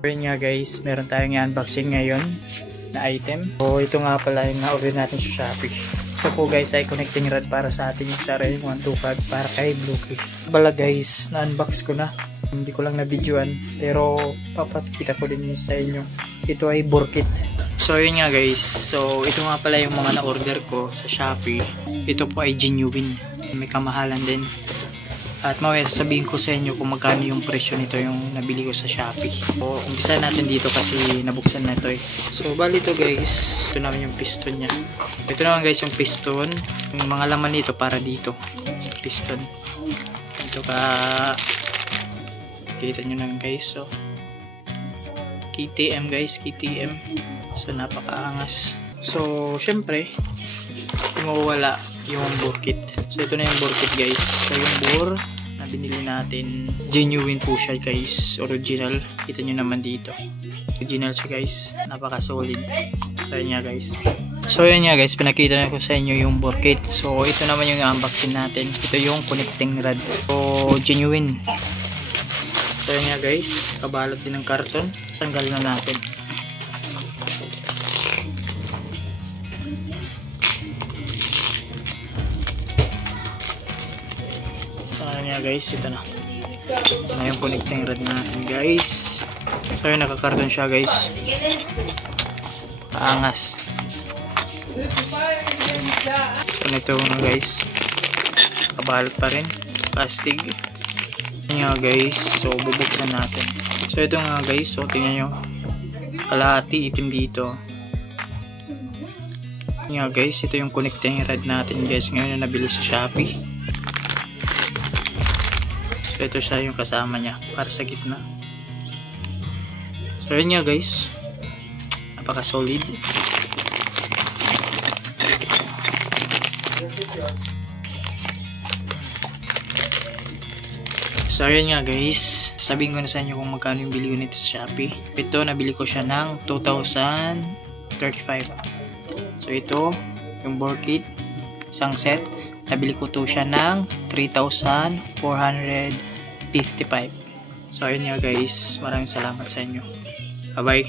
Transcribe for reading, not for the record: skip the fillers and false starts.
Yun nga guys, meron tayong unboxing ngayon na item. So ito nga pala yung na-order natin sa Shopee. Ito po guys ay connecting rod para sa ating Xara M125 para kay Blueclick. Bala guys, na-unbox ko na. Hindi ko lang na-videoan pero papakita ko din sa inyo. Ito ay burkit. So yun nga guys, so ito nga pala yung mga na-order ko sa Shopee. Ito po ay genuine. May kamahalan din. At mamaya sasabihin ko sa inyo kung magkano yung presyo nito yung nabili ko sa Shopee. So umpisa natin dito kasi nabuksan na ito eh. So bali ito guys, ito naman yung piston nya. Ito naman guys yung piston. Yung mga laman nito para dito sa piston. Ito ka kita nyo naman guys. So KTM guys, KTM. So napakaangas. So syempre hindi mawawala yung burkit. So ito na yung burkit guys. So yung bore na binili natin, genuine po siya guys, original. Kita nyo naman dito, original siya guys, napaka solid. So yun nga guys. So yun nga guys, pinakita na ko sa inyo yung burkit. So ito naman yung unboxing natin. Ito yung connecting rod. So genuine. So yun nga guys, kabalot din ng karton. Tanggal na natin. Guys, ito na. Ito na yung connecting rod natin guys. So yun, nakakarton siya guys. Paangas. So ito na guys, kabalot pa rin, plastic. Yun nga guys, so bubuksan natin. So ito nga guys, so tingnan nyo, kalahati itim dito. Yun nga guys, ito yung connecting rod natin guys ngayon na nabili sa Shopee. So ito siya yung kasama niya para sa gitna. So yun nga guys, napaka solid. So yun nga guys, sabihin ko na sa inyo kung magkano yung bili ko nito sa Shopee. Ito nabili ko siya ng 2,035. So ito yung burkit, isang set. Nabili ko to siya ng 3,455. So ayun nga guys, maraming salamat sa inyo. Bye bye.